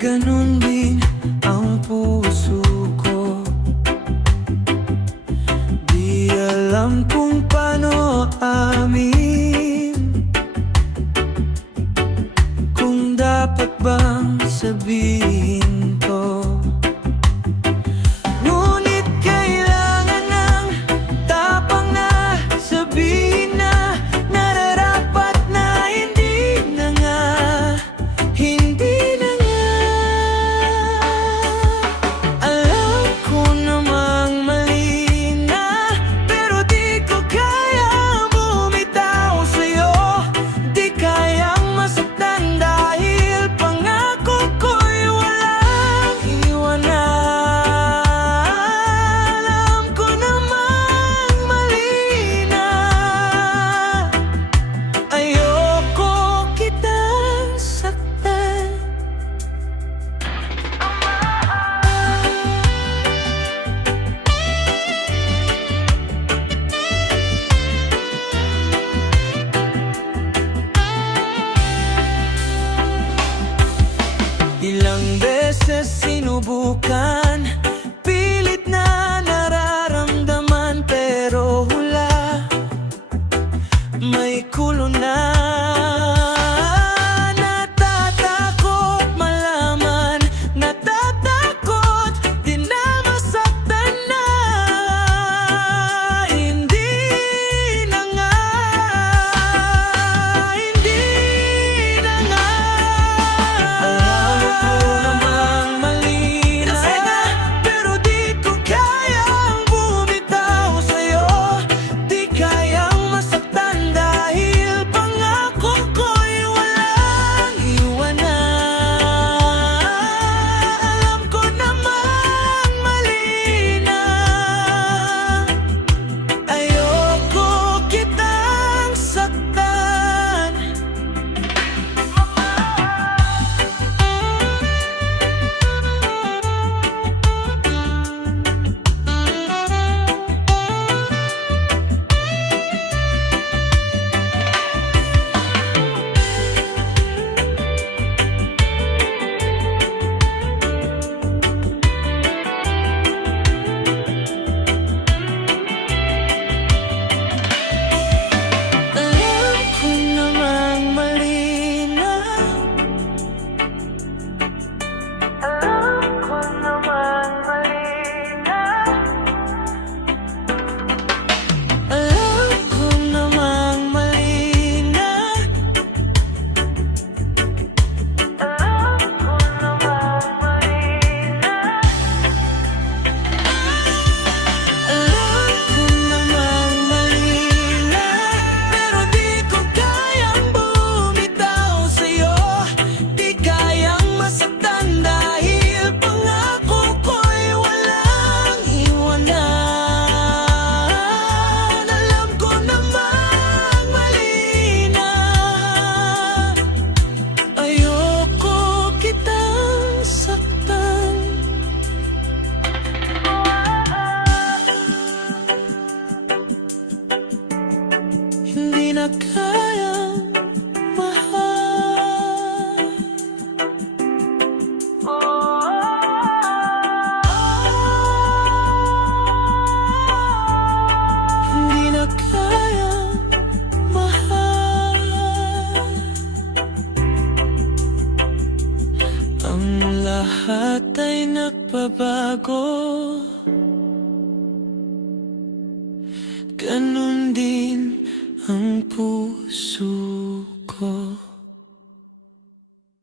Ganon din ang puso ko. Di alam kung paano amin, kung dapat bang sabihin to. Ngunit kailangan ng tapang na sabihin na nararapat na hindi na nga, hindi na nga. Alam ko namang mali na, pero di ko kayang bumitaw sa'yo. Di kayang masaktan dahil pangako ko'y walang iwanan. Alam ko namang mali na, ayoko kitang saktan. Ilang beses sinubukan, pilit na nararamdaman, pero hula, may kulo na. Natatakot malaman, natatakot din na masaktan na. Hindi na nga, hindi na nga. Alam ko namang mali na, pero di ko kayang bumitaw sa'yo. Di kayang masaktan dahil pangako ko'y walang iwanan. Alam ko namang mali na, ayoko kitang saktan. Alam ko namang mali na, alam ko namang mali na, alam ko namang mali na, alam ko namang mali na, alam ko namang mali na, pero di ko kayang bumitaw sa'yo. Di kayang masaktan dahil pangako ko'y walang iwanan. Alam ko namang mali na, ayoko kitang saktan. Hindi na kayang mahal. Hindi na kayang mahal. Ang lahat ay nagbabago, ganon din ang puso ko.